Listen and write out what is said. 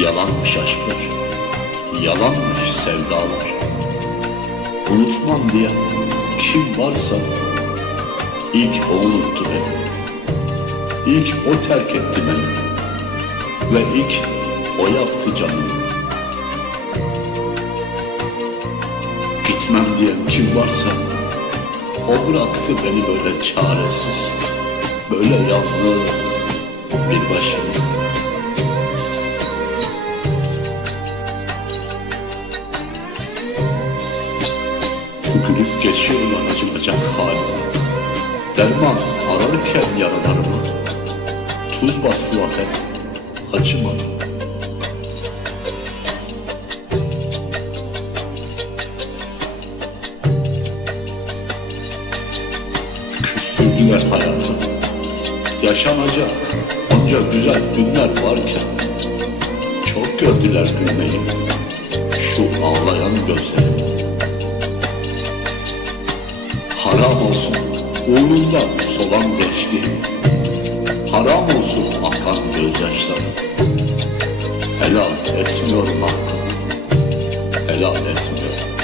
Yalanmış aşklar, yalanmış sevdalar. Unutmam diye kim varsa ilk o unuttu beni. İlk o terk etti beni. Ve ilk o yaktı canımı. Gitmem diyen kim varsa o bıraktı beni böyle çaresiz, böyle yalnız bir başıma. Gülüp geçiyorum acınacak halime. Derman ararken yaralarıma. Tuz bastılar hep, acımadı. Küstürdüler hayatı. Yaşanacak onca güzel günler varken çok gördüler gülmeyi şu ağlayan gözlerimi. Haram olsun uğrunda solan gençliğim. Haram olsun akan gözyaşlarım. Helal etmiyorum hakkımı. Helal etmiyorum.